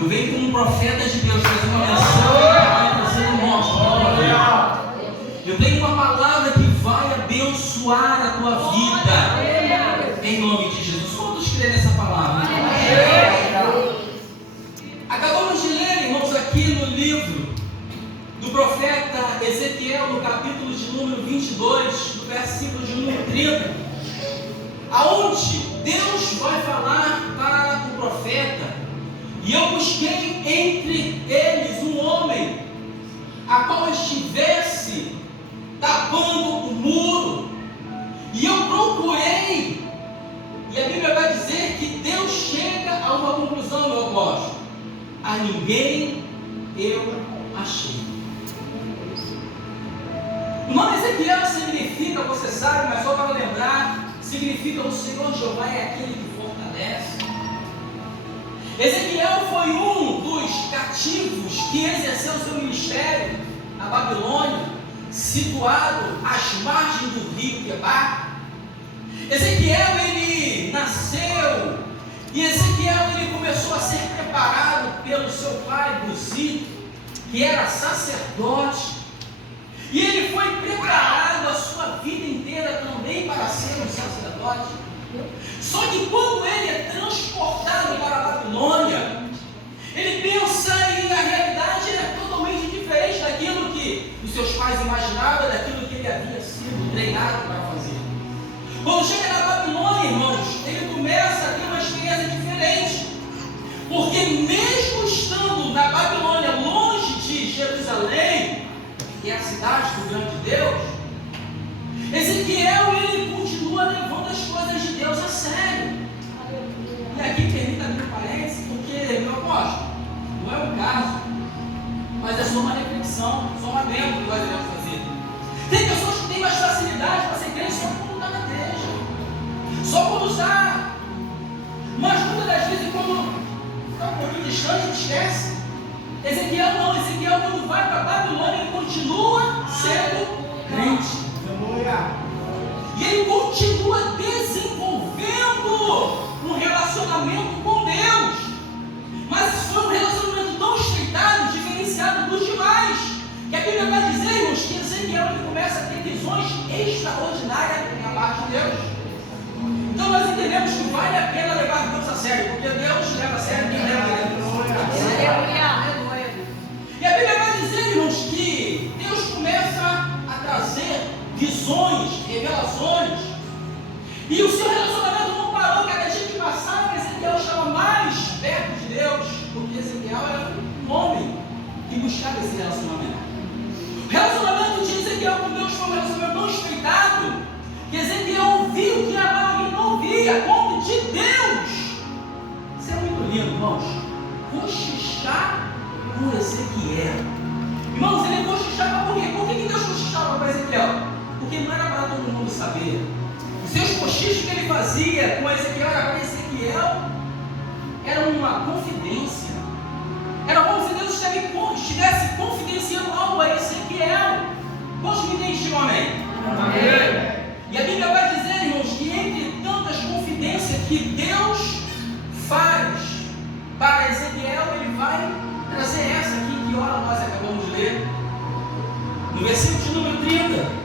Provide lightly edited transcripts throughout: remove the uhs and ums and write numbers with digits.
Eu venho como um profeta de Deus, trazer uma mensagem que vai trazer um morte. Eu tenho uma palavra que vai abençoar a tua vida. Em nome de Jesus. Quantos creem nessa palavra? Acabamos de ler, irmãos, aqui no livro do profeta Ezequiel, no capítulo de número 22, no versículo de número 30, aonde Deus vai falar para o profeta: e eu busquei entre eles um homem, a qual estivesse tapando o muro, e eu procurei, e a Bíblia vai dizer que Deus chega a uma conclusão, meu apóstolo: a ninguém eu achei. O nome Ezequiel significa, você sabe, mas só para lembrar, significa o Senhor Jeová é aquele que fortalece. Ezequiel foi um dos cativos que exerceu seu ministério na Babilônia, situado às margens do rio Quebar. Ezequiel, ele nasceu, e Ezequiel, ele começou a ser preparado pelo seu pai Buzi, que era sacerdote, e ele foi preparado a sua vida inteira também para ser um sacerdote. Só que quando ele é transportado para a Babilônia, ele pensa e a realidade é totalmente diferente daquilo que os seus pais imaginavam, daquilo que ele havia sido treinado para fazer. Quando chega na Babilônia, irmãos, ele começa a ter uma experiência diferente, porque mesmo estando na Babilônia, longe de Jerusalém, que é a cidade do grande Deus, Ezequiel, ele continua levando as coisas de Deus a sério. E aqui permita-me um parênteses, porque, meu apóstolo, não é um caso, mas é só uma reflexão, só uma lembrança que nós iremos fazer. Tem pessoas que têm mais facilidade para ser crente só quando está na igreja, só quando está, mas muitas das vezes quando está um pouquinho distante, esquece. Ezequiel não, Ezequiel quando vai para a Babilônia, ele continua sendo crente. E ele continua desenvolvendo um relacionamento com Deus. Mas foi um relacionamento tão estreitado, diferenciado dos demais, que a Bíblia vai dizer, irmãos, que Ezequiel ele começa a ter visões extraordinárias da parte de Deus. Então nós entendemos que vale a pena levar Deus a sério, porque Deus leva a sério quem leva a Deus. E a Bíblia vai dizer, irmãos, que Deus começa a trazer visões, revelações, e o seu relacionamento não parou. Cada dia que passava, Ezequiel estava mais perto de Deus, porque Ezequiel era um homem que buscava esse relacionamento. O relacionamento de Ezequiel com Deus foi um relacionamento tão estreitado que Ezequiel ouviu o que a maioria não ouvia, a ponto de Deus. Isso é muito lindo, irmãos. Cochichar com Ezequiel. Irmãos, ele cochichava por quê? Por que Deus cochichava com Ezequiel? Porque não era para todo mundo saber. Os seus cochichos que ele fazia com Ezequiel era para Ezequiel, era uma confidência. Era como se Deus estivesse confidenciando algo a Ezequiel. Quantos me entendem, amém? Amém. E a Bíblia vai dizer, irmãos, que entre tantas confidências que Deus faz para Ezequiel, ele vai trazer essa aqui, que hora nós acabamos de ler, no versículo de número 30.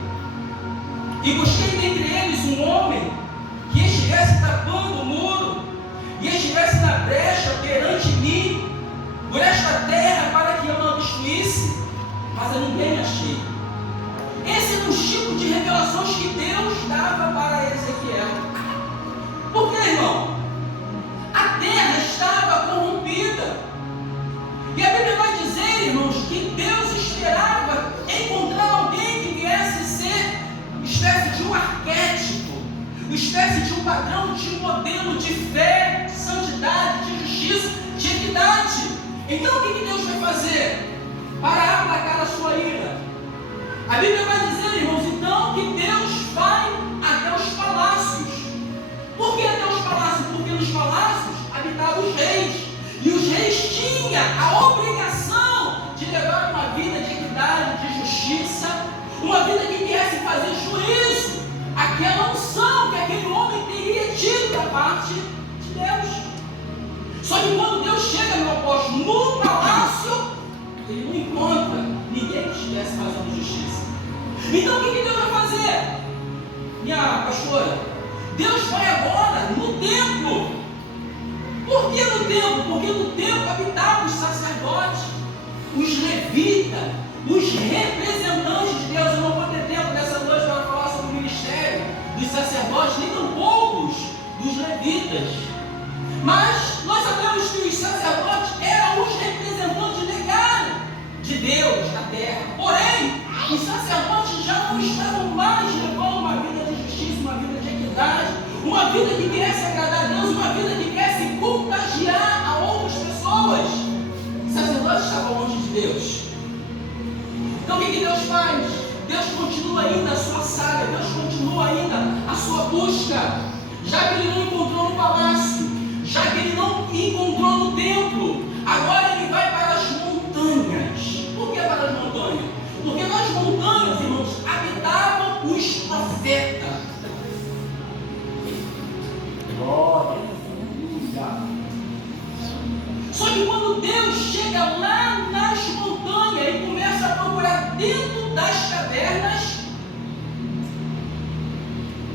E busquei dentre eles um homem que estivesse tapando o muro e estivesse na brecha perante mim por esta terra, para que eu não destruísse, mas eu ninguém achei. Esse é um tipo de revelações que Deus dava para Ezequiel. Por quê, irmão? A terra estava corrompida. E a Bíblia vai dizer, irmãos, que Deus esperava encontrar alguém que viesse ser espécie de um arquétipo, espécie de um padrão, de um modelo de fé, de santidade, de justiça, de equidade. Então o que Deus vai fazer? Para aplacar a sua ira. A Bíblia vai dizer, irmãos, então, que Deus vai até os palácios. Por que até os palácios? Porque nos palácios habitavam os reis. E os reis tinham a obrigação de levar uma vida de equidade, de justiça, uma vida que viesse fazer juízo, aquela unção que aquele homem teria tido da parte de Deus. Só que quando Deus chega, meu apóstolo, no Então o que Deus vai fazer? Minha pastora, Deus vai agora no templo. Por que no templo? Porque no templo habitavam os sacerdotes, os levitas, os representantes de Deus. Eu não vou ter tempo nessa noite para falar sobre o ministério dos sacerdotes, nem tão poucos dos levitas. Mas nós sabemos que os sacerdotes eram os representantes legais de Deus na terra. Porém, os sacerdotes já não estavam mais levando uma vida de justiça, uma vida de equidade, uma vida que quisesse agradar a Deus, uma vida que quisesse contagiar a outras pessoas. Os sacerdotes estavam longe de Deus. Então o que Deus faz? Deus continua ainda a sua saga, Deus continua ainda a sua busca. Já que ele não encontrou no palácio, já que ele não encontrou no templo, agora ele vai para as montanhas. Por que para as montanhas? Porque nas montanhas, irmãos, habitavam os profetas. Glória. Só que quando Deus chega lá nas montanhas e começa a procurar dentro das cavernas,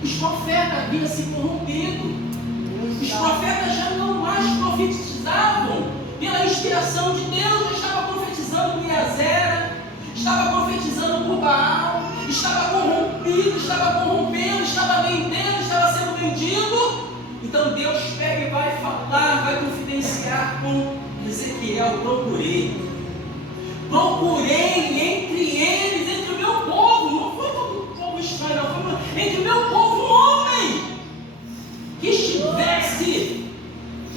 os profetas haviam se corrompido. Os profetas já não mais profetizavam pela inspiração de Deus. Já estava profetizando por Azera, estava profetizando por Baal, estava corrompido, estava corrompendo, estava vendendo, estava sendo vendido. Então Deus pega e vai falar, vai confidenciar com Ezequiel: procurei entre eles, entre o meu povo, não foi todo povo estranho, não, foi entre o meu povo um homem que estivesse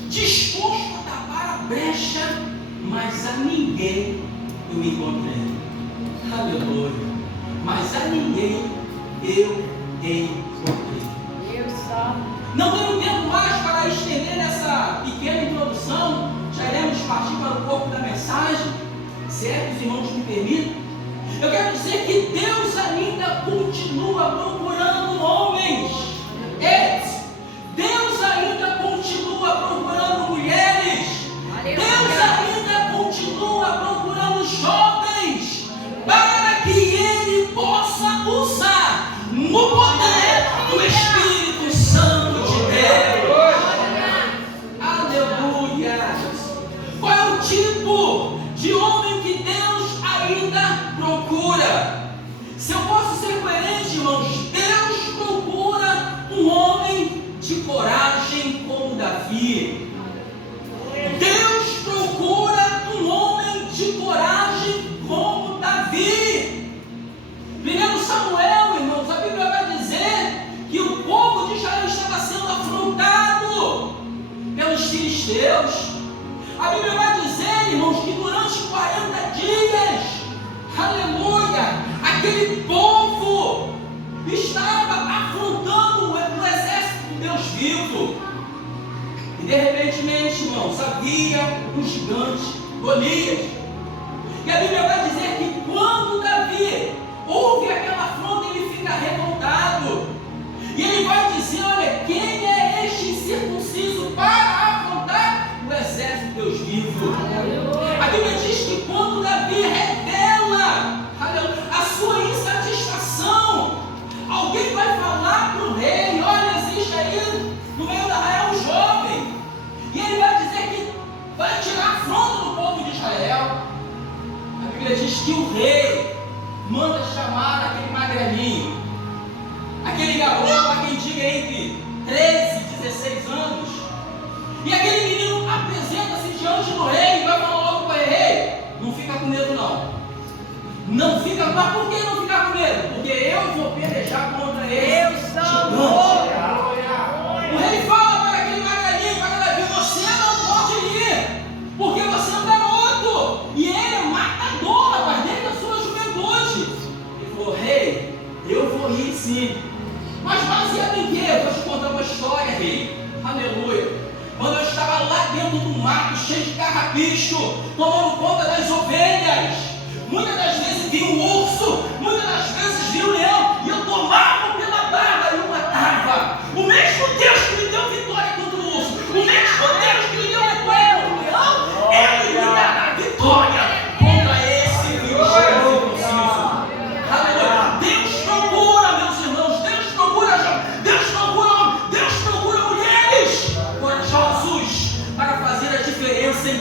disposto a tapar a brecha, mas a ninguém eu encontrei. Aleluia. Mas a ninguém eu encontrei. Não tenho tempo mais para estender nessa pequena introdução. Já iremos partir para o corpo da mensagem, se é que os irmãos me permitem. Eu quero dizer que Deus ainda continua procurando homens. Deus ainda continua procurando mulheres. Deus ainda continua procurando jovens, para que Ele possa usar no poder do Espírito Santo de Deus. Aleluia. Qual é o tipo de homem que Deus ainda procura? Se eu posso ser coerente, irmãos, Deus procura um homem de coragem como Davi. Deus procura um homem de coragem como Davi. 1 Samuel, irmãos, a Bíblia vai dizer que o povo de Israel estava sendo afrontado pelos filisteus. A Bíblia vai dizer, irmãos, que durante 40 dias, aleluia, aquele povo estava afrontando o exército de Deus vivo. E de repente, irmãos, havia um gigante, Golias. E a Bíblia vai dizer que quando Davi ouve aquela afronta, ele fica revoltado. E ele vai dizer: olha, quem é este incircunciso para afrontar o exército de Deus vivo? A Bíblia diz que quando Davi revela a sua insatisfação, alguém vai falar para o rei: olha, existe aí no meio da Israel um jovem, e ele vai dizer que vai tirar a afronta do povo de Israel. A Bíblia diz que o rei manda chamar aquele magrelinho, aquele garoto, há quem diga entre 13 e 16 anos, e aquele menino apresenta-se diante do rei e vai falar logo para ele: rei, não fica com medo não. Não fica, mas por que não ficar com medo? Porque eu vou pelejar contra ele. O rei fala para aquele magrelinho, para Davi: você não pode ir, porque você é um garoto, e ele é matador, rapaz, desde a sua juventude. Ele falou: rei, eu vou ir sim. Mas baseado em quê? Eu vou te contar uma história, rei. Aleluia. Quando eu estava lá dentro do mato, cheio de carrapicho, tomando conta das ovelhas, muitas das vezes vi um urso, muitas das vezes vi um leão, e eu tomava pela barba e o matava. O mesmo Deus que me deu vitória contra o urso, o mesmo Deus que me deu vitória contra o leão, Ele me dará vitória contra esse filho incircunciso. Aleluia. Deus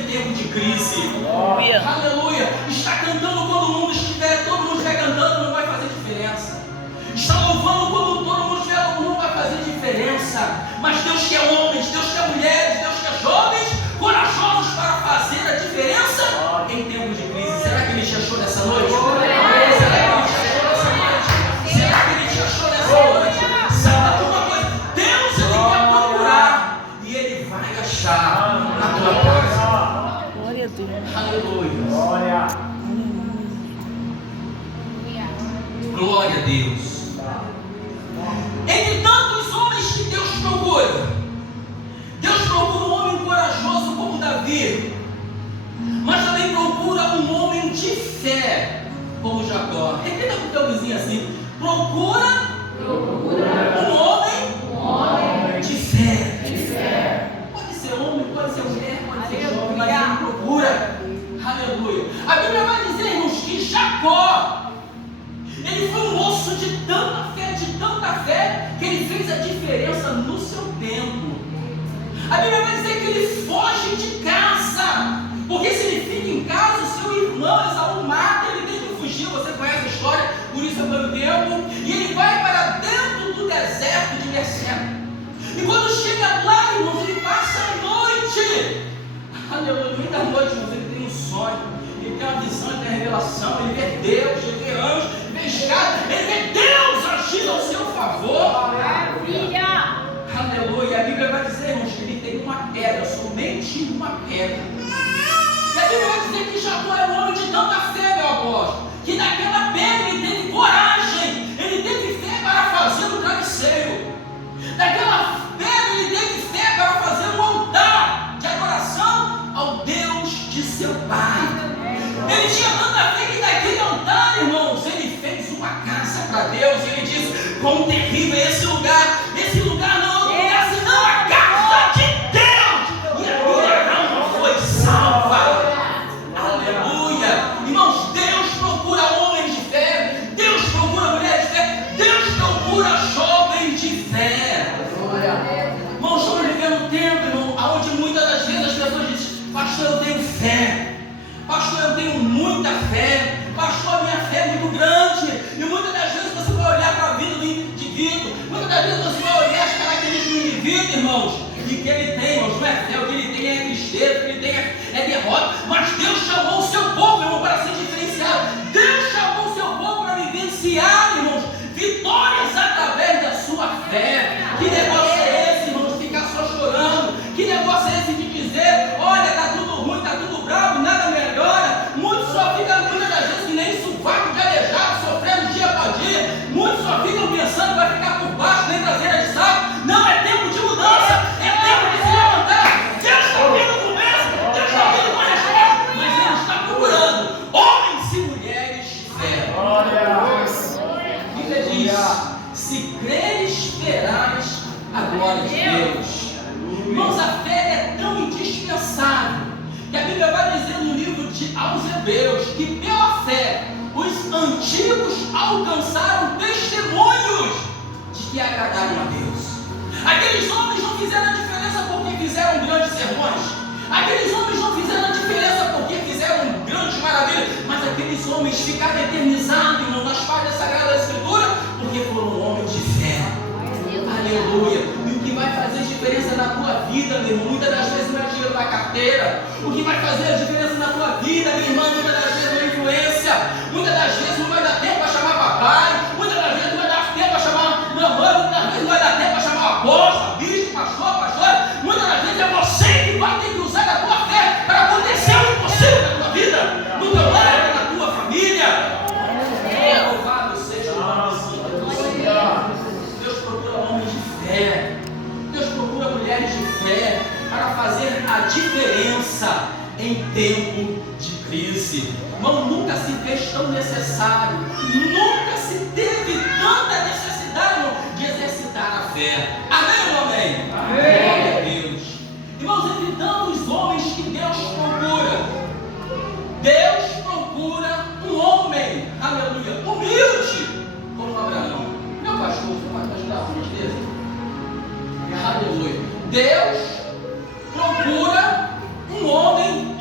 em tempo de crise. Aleluia. Está cantando quando o mundo estiver, todo mundo estiver cantando, não vai fazer diferença. Está louvando quando todo mundo estiver louvando, não vai fazer diferença. Mas Deus quer homens, Deus quer mulheres, Deus quer jovens corajosos para fazer a diferença em tempo de crise. Será que Ele te achou nessa noite? Será que Ele te achou nessa noite? Sabe de uma coisa? Deus Ele quer procurar e Ele vai achar na tua casa. Glória a Deus. Aleluia. Glória. Glória a Deus. Entre tantos homens que Deus procura um homem corajoso como Davi, mas também procura um homem de fé como Jacó. Repita com o teu vizinho assim: procura um homem de fé. Pode ser homem, pode ser mulher, pode ser jovem, mas ele procura. Aleluia. A Bíblia vai dizer, irmãos, que Jacó, ele foi um moço de tanta fé, que ele fez a diferença no seu tempo. A Bíblia vai dizer que ele foge de casa, porque se ele fica em casa, o seu irmão Esaú mata, ele tem que fugir. Você conhece a história, por isso é pelo tempo. E ele vai para dentro do deserto de Berseba. E quando chega lá, irmãos, ele passa a noite. Aleluia, no meio da noite, irmãos, ele tem um sonho, ele tem uma visão, ele tem uma revelação, ele vê Deus, ele vê anjos, ele vê escada, ele vê Deus agindo ao seu favor. Maravilha! Aleluia. A Bíblia vai dizer, irmãos, que ele tem uma pedra, somente uma pedra. E a Bíblia vai dizer que Jacó é um homem de tanta fé, meu apóstolo, que naquela pedra ele teve coragem, ele teve fé para fazer o travesseiro. Daquela pedra ele teve fé para fazer um altar de adoração ao Deus de seu pai. Ele tinha tanta fé que daquele altar, irmãos, ele fez uma casa para Deus. E ele disse: quão terrível é esse lugar! Esse lugar não é outro lugar senão a casa de Deus! E a minha alma foi salva. Aleluia! Irmãos, Deus procura homens de fé, Deus procura mulheres de fé, Deus procura jovens de fé. Irmãos, estamos vivendo um tempo, irmão, onde muitas das vezes as pessoas dizem: pastor, eu tenho fé, pastor, eu tenho muita fé, pastor, a minha fé é muito grande. E muitas das vezes você vai olhar para a vida do indivíduo, muitas das vezes você vai olhar as características do indivíduo, irmãos, e que ele tem, irmãos, não é fé, o que ele tem é tristeza, o que ele tem é derrota. Mas Deus chamou o seu povo, irmão, para ser diferenciado. Deus chamou o seu povo para vivenciar, irmãos, vitórias através da sua fé. Que negócio é esse, irmãos, de ficar só chorando? Que negócio é esse de dizer: olha, está tudo ruim, está tudo bravo, nada melhora? Muitos só ficam, muitas das vezes, que nem sovaco de aleijado, sofrendo dia após dia. Muitos só ficam pensando que vai ficar por baixo, nem traseira de saco. Não, é tempo de mudança, é tempo de se levantar. Deus está vindo com bênção, Deus está vindo com a resposta, mas Ele está procurando homens e mulheres de fé. A Bíblia diz: se creres, verás a glória de Deus. Irmãos, a fé é tão indispensável que a Bíblia vai dizer no livro aos Hebreus que pela fé os antigos alcançaram testemunhos de que agradaram a Deus. Aqueles homens não fizeram a diferença porque fizeram grandes sermões, aqueles homens não fizeram a diferença porque fizeram grandes maravilhas, mas aqueles homens ficaram eternizados, irmão, nas páginas da Sagrada Escritura, porque foram homens de fé. Aleluia. E o que vai fazer diferença na tua vida, meu irmão, muitas das vezes não é dinheiro na carteira. O que vai fazer a diferença na tua vida, minha irmã, muitas das vezes não é influência. Muitas das vezes não vai dar tempo para chamar papai, muitas das vezes não vai dar tempo para chamar mamãe, muitas das vezes não vai dar tempo para chamar o apóstolo, bispo, pastor, pastora. Muitas das vezes é você que vai ter que usar a tua fé para acontecer o impossível na tua vida, no teu lar, na tua família. Louvado seja o nome do Senhor. Deus procura homens de fé, Deus procura mulheres de fé para fazer a diferença em tempo de crise. Irmão, nunca se fez tão necessário, nunca se teve tanta necessidade, irmão, de exercitar a fé. Amém ou amém? Amém. Glória a Deus. Irmãos, entre tantos homens que Deus procura um homem, aleluia, humilde como Abraão. Meu pastor, você pode ajudar por gentileza? Aleluia. Deus procura um homem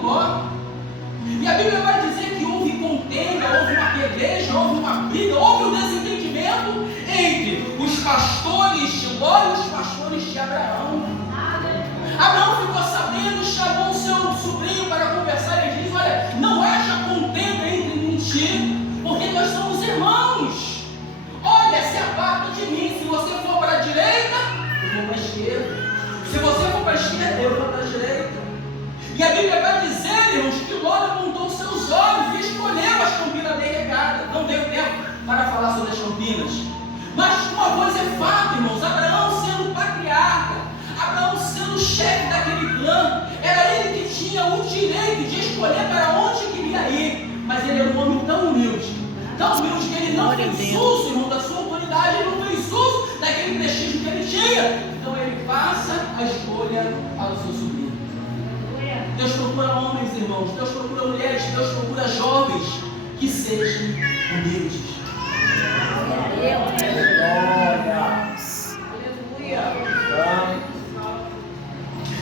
do Ló. E a Bíblia vai dizer que houve contenda, houve uma peleja, houve uma briga, houve um desentendimento entre os pastores de Ló e os pastores de Abraão. Abraão ficou sabendo, chamou o seu sobrinho para conversar e disse: olha, não haja contenda entre mim e ti, porque nós somos irmãos. Olha, se aparta de mim. Se você for para a direita, eu vou para a esquerda. Se você for para a esquerda, eu vou para a direita. E a Bíblia vai dizer, irmãos, que Ló levantou os seus olhos e escolheu as campinas bem regadas. Não deu tempo para falar sobre as campinas. Mas uma coisa é fato, irmãos: Abraão sendo patriarca, Abraão sendo chefe daquele clã, era ele que tinha o direito de escolher para onde queria ir. Mas ele era um homem tão humilde que ele não fez uso, irmão, da sua autoridade, ele não fez uso daquele prestígio que ele tinha. Então ele passa a escolha para o seu sobrinho. Deus procura homens, irmãos, Deus procura mulheres, Deus procura jovens que sejam humildes.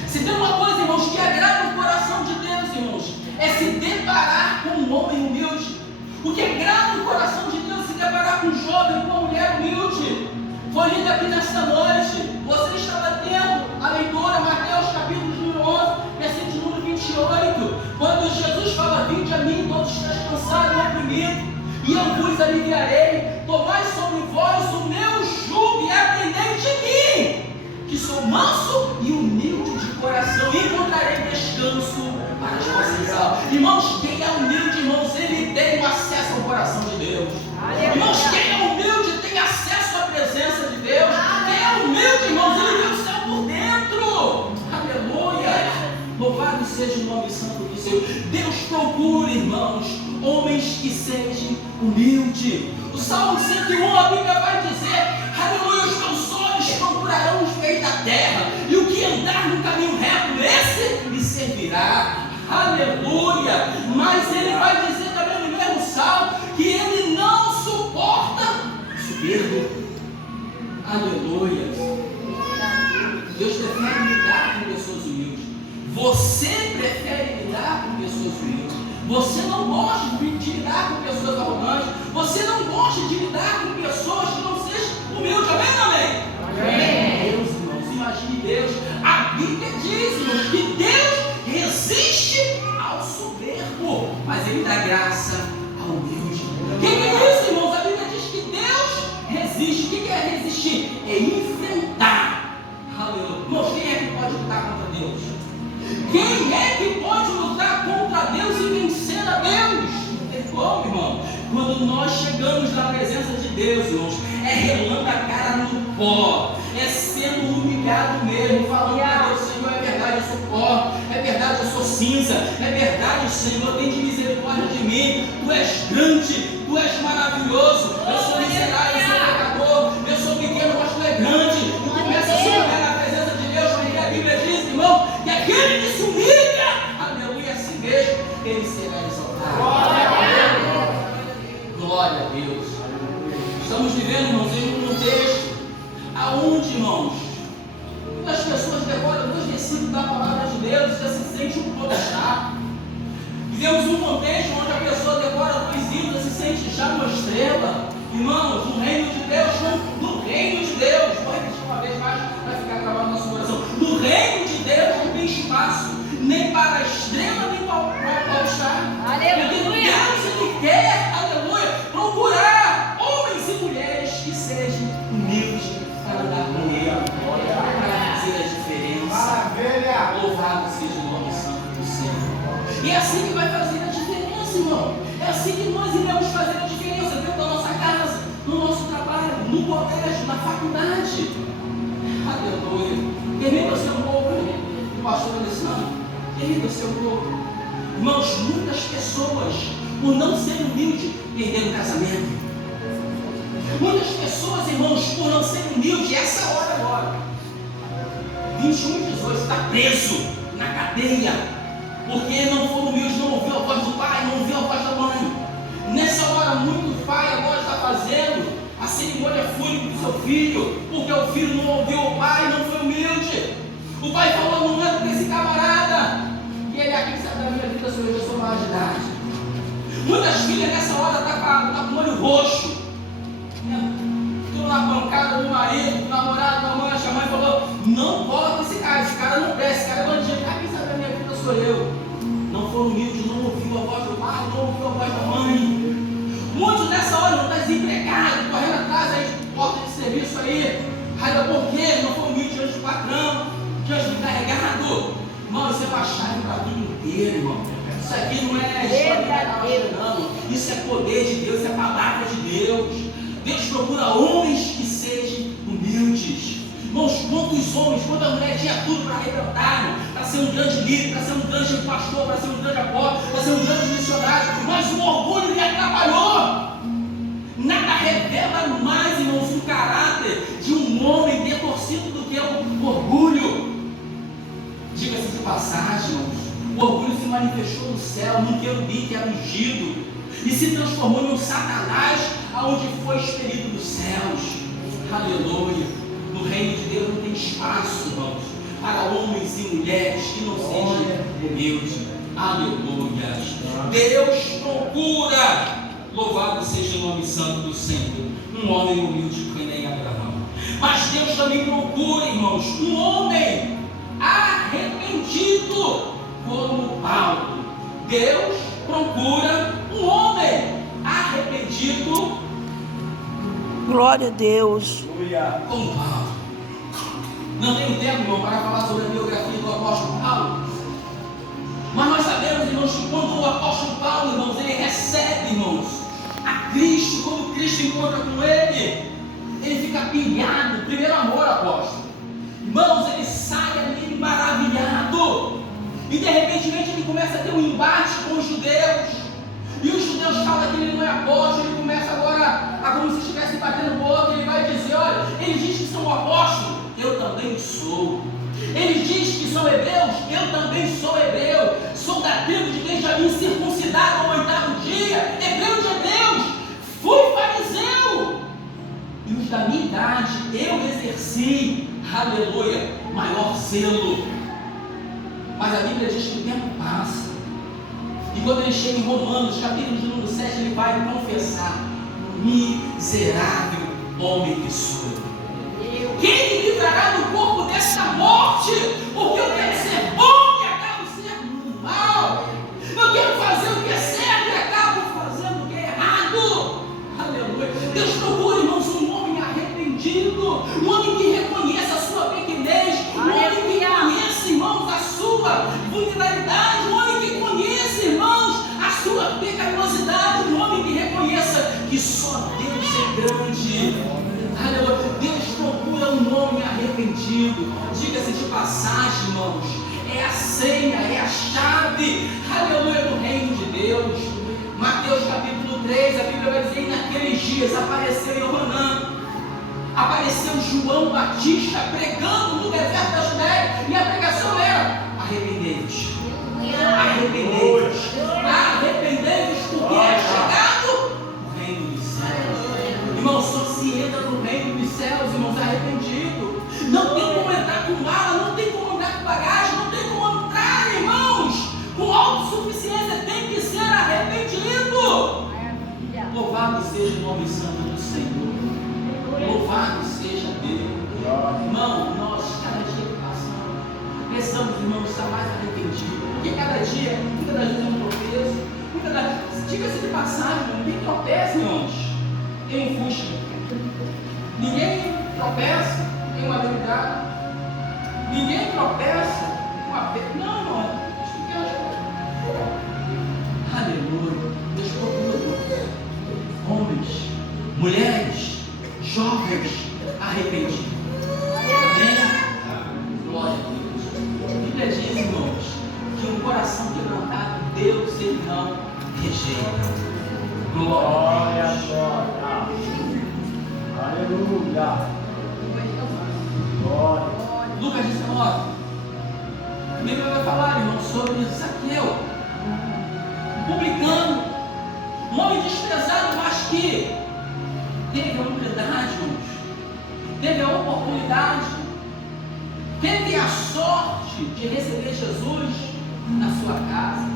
Se tem uma coisa, irmãos, que agrada o coração de Deus, irmãos, é se deparar com um homem humilde. O que agrada o coração de Deus é se deparar com um jovem, com uma mulher humilde. Foi lido aqui nesta noite. Você estava tendo a leitura, Mateus capítulo número 11, versículo número 28, quando Jesus fala: vinde a mim, todos estão cansados e oprimidos, e eu vos aliviarei. Tomai sobre vós o meu jugo e aprendei de mim, que sou manso e humilde de coração, e encontrarei descanso para as vossas almas. Irmãos, quem é humilde, irmãos, ele tem o acesso ao coração de Deus. Irmãos, quem é humilde tem acesso à presença de Deus. Quem é humilde, irmãos, ele vê o céu por dentro. Aleluia! Louvado seja o nome santo do Senhor. Deus procura, irmãos, homens que sejam humildes. O Salmo 101, a Bíblia vai dizer: aleluia, os teus olhos procurarão os meios da terra, e o que andar no caminho reto, esse lhe servirá. Aleluia! Mas ele vai dizer também no mesmo salmo que ele não suporta soberbo. Aleluia! Deus prefere lidar com pessoas humildes. Você prefere lidar com pessoas humildes. Você não gosta de lidar com pessoas arrogantes. Você não gosta de lidar com pessoas que não sejam humildes. Amém? Amém? Deus, irmãos, imagine Deus. A Bíblia diz, irmãos, que Deus resiste ao soberbo, mas ele dá graça ao humilde. O que é isso, irmãos? A Bíblia diz que Deus resiste. O que é resistir? É enfrentar. Aleluia. Irmãos, quem é que pode lutar contra Deus? Quem é que pode lutar contra Deus e vencer a Deus? Não tem como, irmão. Quando nós chegamos na presença de Deus, irmãos, é relando a cara no pó, é sendo humilhado mesmo, falando para Deus: Senhor, é verdade, eu sou pó, é verdade, eu sou cinza, é verdade, Senhor, tem de misericórdia de mim, Tu és grande, Tu és maravilhoso, eu sou miserável, eu sou pecador, eu sou pequeno, mas Tu é grande. E começa a se humilhar na presença de Deus, porque a Bíblia diz, irmão, que aquele que se humilha, aleluia, a si mesmo, ele será exaltado. Glória a Deus. Estamos vivendo, irmãos, em um contexto aonde, irmãos, as pessoas decoram 2 versículos da palavra de Deus e já se sente um protestado. Vivemos um contexto onde a pessoa decora 2 hinos e se sente já uma estrela. Irmãos, no reino de Deus, no reino de Deus, vou repetir uma vez mais para ficar gravado no nosso coração: no reino de Deus não tem espaço nem para a estrela, nem para o chá. Aleluia! Deus, ele quer, aleluia, procurar homens e mulheres que sejam humildes para andar com Ele, para fazer a diferença. Louvado seja o nome santo do Senhor. E é assim que vai fazer a diferença, irmão. É assim que nós iremos fazer a diferença dentro da nossa casa, no nosso trabalho, no colégio, na faculdade. Aleluia. Permita o seu povo, o pastor Alessandro. Permita o seu povo. Irmãos, muitas pessoas, por não serem humildes, perderam o casamento. Muitas pessoas, irmãos, por não serem humildes, essa hora agora, 21:18, está preso na cadeia, porque não foram humildes, não ouviu a voz do pai, não ouviu a voz da mãe. Nessa hora, muito pai agora está fazendo a cerimônia fúnebre do seu filho, porque o filho não ouviu o pai, não foi humilde. O pai falou: não é para esse camarada, que ele é aqui que sabe da minha vida. vida sou eu, já sou maior de idade. Muitas filhas nessa hora tá com o olho roxo. Tudo na pancada do marido, do namorado, da mãe. A mãe falou: não coloca esse cara não presta, esse cara é bandido. Quem sabe a minha vida sou eu. Não foram humildes, não ouviu a voz do pai, não ouviu a voz da mãe. Muitos nessa hora não estão desempregados, correndo atrás aí de porta de serviço aí. Raiva por quê? Não foram humildes diante do patrão, diante do encarregado. Irmão, isso é uma chave para a vida inteira, irmão. Isso aqui não é história, não. Isso é poder de Deus, isso é palavra de Deus. Deus procura homens que sejam humildes. Irmãos, quantos homens, quantas mulheres tinha tudo para arrebentar, para ser um grande líder, para ser um grande pastor, para ser um grande apóstolo, para ser um grande missionário, mas o orgulho lhe atrapalhou. Nada revela mais, irmãos, o caráter de um homem detorcido do que o orgulho. Diga-se de passagem, irmãos, o orgulho se manifestou no céu, num querubim que era ungido, e se transformou em um Satanás, aonde foi expelido dos céus. Aleluia. No reino de Deus não tem espaço, irmãos, para homens e mulheres que não sejam humildes. Aleluia. Deus procura, louvado seja o nome santo do Senhor, um homem humilde que nem Abraão. Mas Deus também procura, irmãos, um homem arrependido como Paulo. Deus procura um homem arrependido. Glória a Deus. Como Paulo. Não tenho tempo, irmão, para falar sobre a biografia do apóstolo Paulo. Mas nós sabemos, irmãos, que quando o apóstolo Paulo, irmãos, ele recebe, irmãos, a Cristo, quando Cristo encontra com ele fica pilhado. Primeiro amor, apóstolo. Irmãos, ele sai ali maravilhado. E de repente ele começa a ter um embate com os judeus. E os judeus falam que ele não é apóstolo. Ele começa agora a como se estivesse batendo boca. Ele vai dizer: olha, ele diz que são apóstolos, eu também sou. Ele diz que são hebreus, eu também sou hebreu. Sou da tribo de Benjamim, circuncidado ao 8º dia, hebreu de hebreus, fui fariseu. E os da minha idade eu exerci, aleluia, maior zelo. Mas a Bíblia diz que o tempo passa. E quando ele chega em Romanos, capítulo de número 7, ele vai confessar: miserável homem que sou. Quem me livrará do corpo desta morte? Porque eu quero ser bom e acabo sendo mal. Eu quero fazer o que é certo e acabo fazendo o que é errado. Aleluia. Deus procura, irmãos, um homem arrependido, um homem que reconheça a sua pequenez, um homem que reconheça, irmãos, a sua vulnerabilidade, um homem que conheça, irmãos, a sua pecaminosidade, um homem que reconheça que só Deus é grande. Aleluia. Deus procura um homem arrependido. Diga-se de passagem, irmãos, é a senha, é a chave, aleluia, do reino de Deus. Mateus capítulo 3, a Bíblia vai dizer: naqueles dias apareceu Yohanan, apareceu João Batista pregando no deserto da Judéia, e a pregação era: arrependei-vos, arrependei-vos, arrependei-vos, porque é chegado o reino dos céus. Irmãos, só se entra no reino dos céus, irmãos, arrependido. Não tem como entrar com mala, não tem como entrar com bagagem, não tem como entrar, irmãos, com autossuficiência. Tem que ser arrependido. Louvado seja o nome santo do Senhor. Louvado seja Deus. Irmão, nós, cada dia que passamos, precisamos, irmãos, estar mais arrependidos. Porque cada dia, muitas das vezes é um tropeço. Diga-se de passagem, ninguém tropeça, irmãos, em um fusca. Ninguém tropeça em uma habilidade. Ninguém tropeça em uma pedra. Não, irmão. Isso que é. Aleluia. Deus procura homens, mulheres, jovens arrependidos. Amém? Glória a Deus. A Bíblia diz, irmãos, que um coração quebrantado, Deus ele não rejeita. Glória a Deus. Aleluia. Glória. Lucas 19. A Bíblia vai falar, irmão, sobre Zaqueu, um publicano, um homem desprezado, mas que teve a humildade, irmãos, teve a oportunidade, teve a sorte de receber Jesus na sua casa.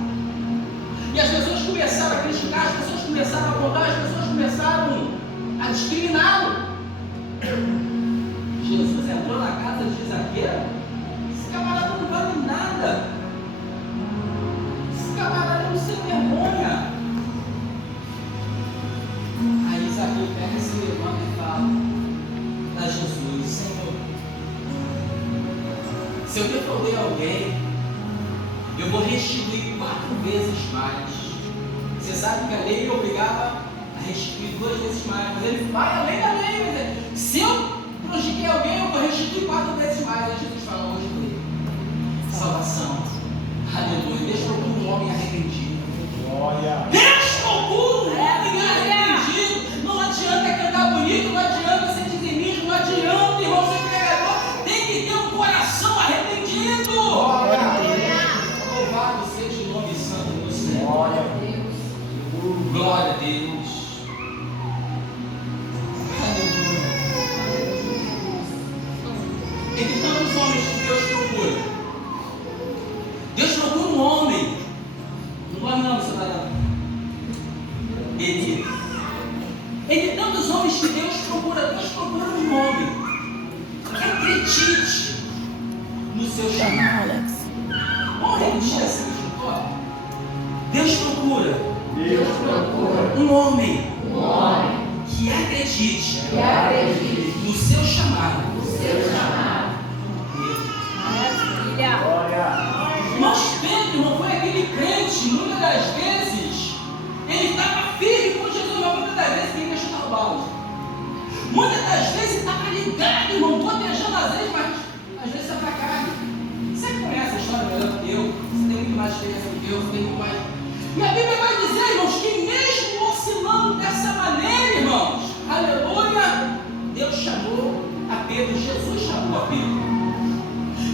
E as pessoas começaram a criticar, as pessoas começaram a apontar, as pessoas começaram a discriminá-lo. Jesus entrou na casa de Zaqueu. Esse camarada não vale nada. Esse camarada é um sem vergonha. Aí Zaqueu pega e se levanta e fala para Jesus: Senhor, se eu defraudei alguém, eu vou restituir 4 vezes mais. Você sabe que a lei obrigava a restituir 2 vezes mais, mas ele vai além da lei. Mas se eu prejudiquei alguém, eu vou restituir 4 vezes mais. Aí Jesus fala: hoje foi salvação. Aleluia. Deus procura um homem arrependido. Glória. Deus procura um homem arrependido. Não adianta cantar bonito, não adianta ser dizimista, não adianta, irmão, ser pregador. Tem que ter um coração arrependido. Louvado seja o nome santo do Senhor. Glória a Deus. Glória a Deus. Aleluia. Entre tantos homens que Deus procura, Deus procura um homem. Não vai não, seu varão. Ele. Entre tantos homens que Deus procura um homem que acredite no seu chamado. Vamos repetir assim, pastor? Deus procura um homem que acredite no seu chamado. Irmãos, Pedro, irmão, foi aquele crente, muitas das vezes, ele estava firme com Jesus, mas muitas das vezes quem quer chutar o balde. Muitas das vezes estava ligado, irmão, cotejando às vezes, mas às vezes você vai carne. Você conhece a história melhor que eu, você tem muito mais experiência do que eu, você tem muito mais. E a Bíblia vai dizer, irmãos, que mesmo oscilando dessa maneira, irmãos, aleluia, Deus chamou a Pedro, Jesus chamou a Pedro.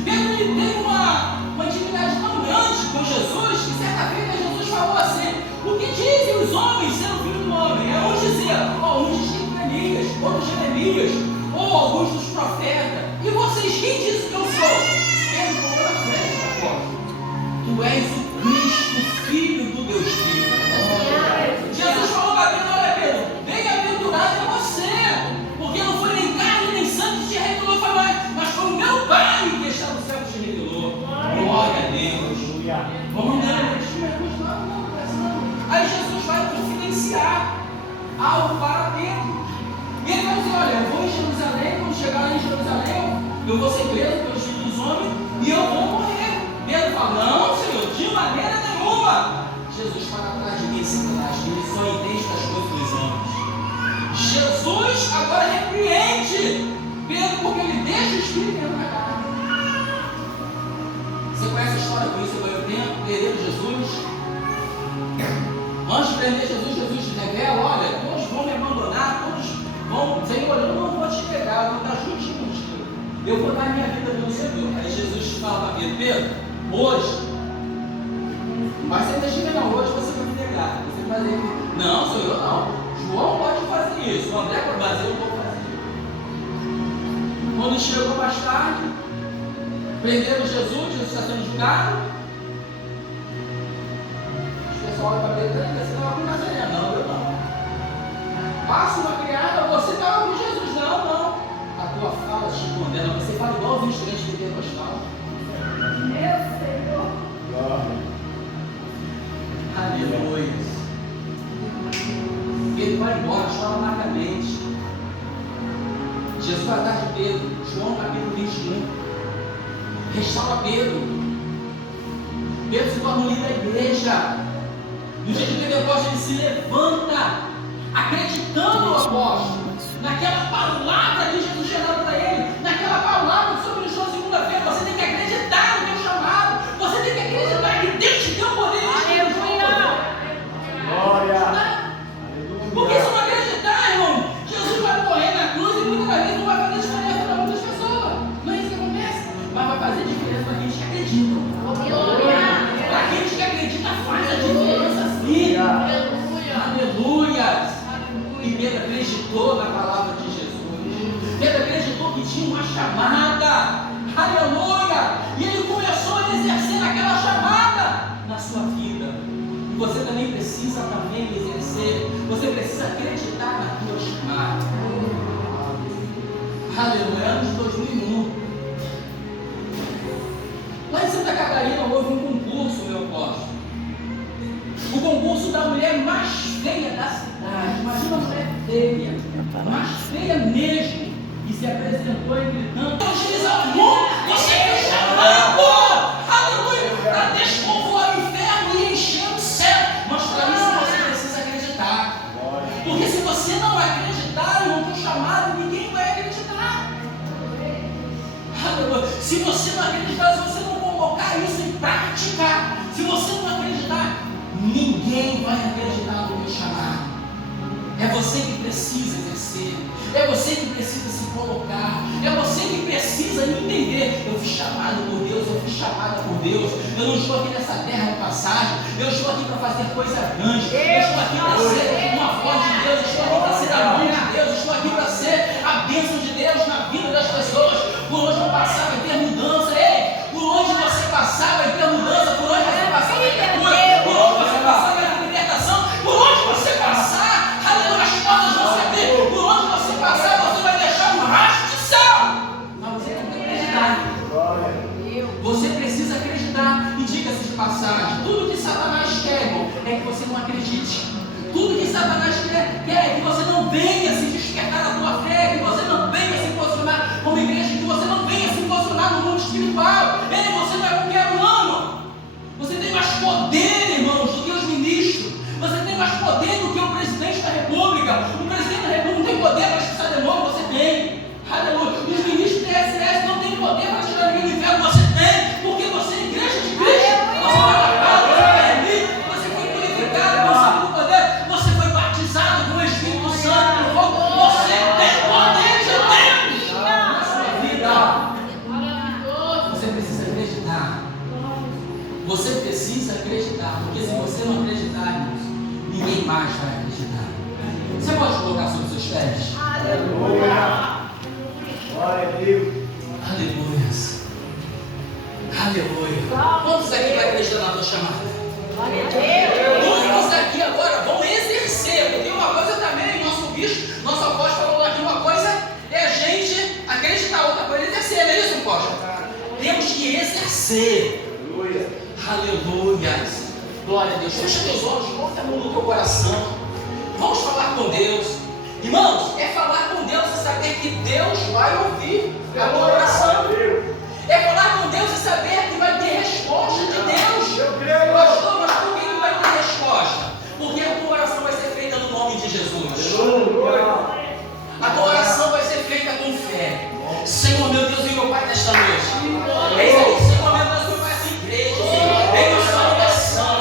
Pedro ele teve uma intimidade tão grande com Jesus que certa feita Jesus falou assim: o que dizem os homens ser o filho do homem? É uns dizer, uns dizem Elias, outros Jeremias, ou alguns dos profetas. E vocês, quem dizem que eu sou? Pedro falou na frente, apóstolo: tu és o Cristo, filho do Deus vivo. Jesus falou para Pedro: olha, Pedro, bem-aventurado é você, porque não foi nem carne nem sangue que te revelou, mas foi o meu Pai que está no céu que te revelou. Glória a Deus. Vamos andar não. Aí Jesus vai confidenciar algo para Pedro. E ele vai dizer: olha, eu vou em Jerusalém, quando chegar lá em Jerusalém, eu vou ser preso pelos filhos dos homens e eu vou morrer. Pedro fala: não, Senhor, de maneira nenhuma. Jesus fala: atrás de mim, Satanás, que ele só entende das coisas dos homens. Jesus agora repreende Pedro porque ele deixa o Espírito dentro da carne. Você conhece a história com isso? Você vai o tempo, prenderam Jesus. Antes de prender Jesus, Jesus te revela: olha, todos vão me abandonar, todos vão, Senhor, eu não vou te pegar, eu vou estar juntinho contigo. Eu vou dar minha vida pelo Senhor. Aí Jesus fala para Pedro: Pedro, hoje, mas você deixa de não, hoje você vai me negar. Você vai fazer. Não, sou eu não. João pode fazer isso, o André pode fazer, eu vou fazer. Quando chegou mais tarde, prenderam Jesus está sendo julgado. O pessoal olha para Pedro: você estava com Nazaré? Não, eu não. Passa uma criada: você estava com Jesus? Não, não. A tua fala te condena. Você fala igual os instrumentos de pentecostal. Meu Senhor. Aleluia. Ele vai embora, chora amargamente. Jesus vai atrás de Pedro. João capítulo 21. Restaura Pedro. Pedro se torna o líder da igreja. No dia de Pentecostes ele se levanta, acreditando no apóstolo, naquela palavra que Jesus tinha dado para ele, naquela palavra que sobre o show segunda-feira. Você tem que acreditar no teu chamado, você tem que acreditar que Deus te deu poder. Glória. Porque se não acreditar, irmão, Jesus vai morrer na cruz e muitas vezes não vai fazer diferença para muitas pessoas. Não é isso que acontece, mas vai fazer diferença para aqueles que acreditam. Para aqueles que acreditam, faz a diferença sim. Aleluia. E Pedro acreditou na palavra de Jesus. Pedro acreditou que tinha uma chamada. Aleluia. E ele começou a exercer aquela chamada na sua vida. E você também precisa acreditar na tua chamada. Aleluia, ano de 2001. Lá em Santa Catarina houve um concurso, meu apóstolo. O concurso da mulher mais feia da cidade. Imagina uma mulher feia, mais feia mesmo, e se apresentou e gritando: evangelizar o mundo, você é chamado, aleluia, para despovoar o inferno e encher o céu. Mas para isso você precisa acreditar. Porque se você não acreditar no teu chamado, ninguém vai acreditar. Aleluia. Se você não acreditar, se você não colocar isso em prática, se você não acreditar, ninguém vai acreditar no teu chamado. É você que precisa exercer, é você que precisa se colocar, é você que precisa entender: eu fui chamado por Deus, eu fui chamada por Deus, eu não estou aqui nessa terra de passagem, eu estou aqui para fazer coisa grande, eu estou aqui para ser uma voz de Deus, eu estou aqui para ser a mão de Deus, eu estou aqui para ser a bênção de Deus na vida das pessoas. Por onde eu passar vai ter mudança, por onde você passar vai ter mudança, por onde você passar vai ter cura, por onde você passar vai ter libertação, por onde você passar, aleluia, as portas vão se abrir, por onde você passar você vai deixar um rastro de céu. Mas você tem que acreditar. Você precisa acreditar. E diga-se de passagem, tudo que Satanás quer, irmão, é que você não acredite. Tudo que Satanás quer é que você não venha se despertar na tua fé, que você não venha se posicionar como igreja, que você não venha se posicionar no mundo espiritual. Você não é qualquer um, irmão. Você tem mais poder, irmãos, do que os ministros. Você tem mais poder do que o presidente da República. O presidente da República não tem poder para expulsar demônio, você tem. Aleluia. Os ministros do TSS não têm poder para tirar ninguém do inferno, você tem. Porque você é igreja de Cristo. Você foi lavado, você foi remido, você foi purificado, você tem poder, você foi batizado com o Espírito Santo. Você tem poder de Deus na sua vida. Você precisa acreditar. Você precisa acreditar. Porque se você não acreditar, irmãos, ninguém mais vai acreditar. Você pode colocar sobre os seus pés? Aleluia. Glória a Deus. Aleluia. Aleluia. Quantos aqui vai acreditar na tua chamada? Quantos aqui agora vão exercer? Porque uma coisa também, nosso bispo, nosso apóstolo falou aqui, uma coisa é a gente acreditar, outra coisa é exercer, não é isso, apóstolo? Temos que exercer. Aleluia. Aleluia. Glória a Deus. Fecha teus olhos, coloca a mão no teu coração. Vamos falar com Deus. Irmãos, é falar com Deus e saber que Deus vai ouvir a tua oração. É falar com Deus e saber que vai ter resposta de Deus. Pastor, mas por que vai ter resposta? Porque a tua oração vai ser feita no nome de Jesus. A tua oração vai ser feita com fé. Senhor, meu Deus e meu Pai, nesta noite. Eis aí, Senhor, meu Deus, meu Pai, essa igreja. Em meu sonho oração.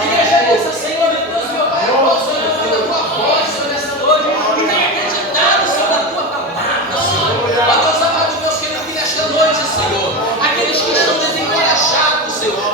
Igreja essa, Senhor, meu Deus, meu Pai, eu posso ouvir a tua voz, Senhor, nessa noite. E tenho acreditado, Senhor, na tua palavra, Senhor. Ó Deus amado, Deus querido, que nesta noite, Senhor, aqueles que estão desencorajados, Senhor,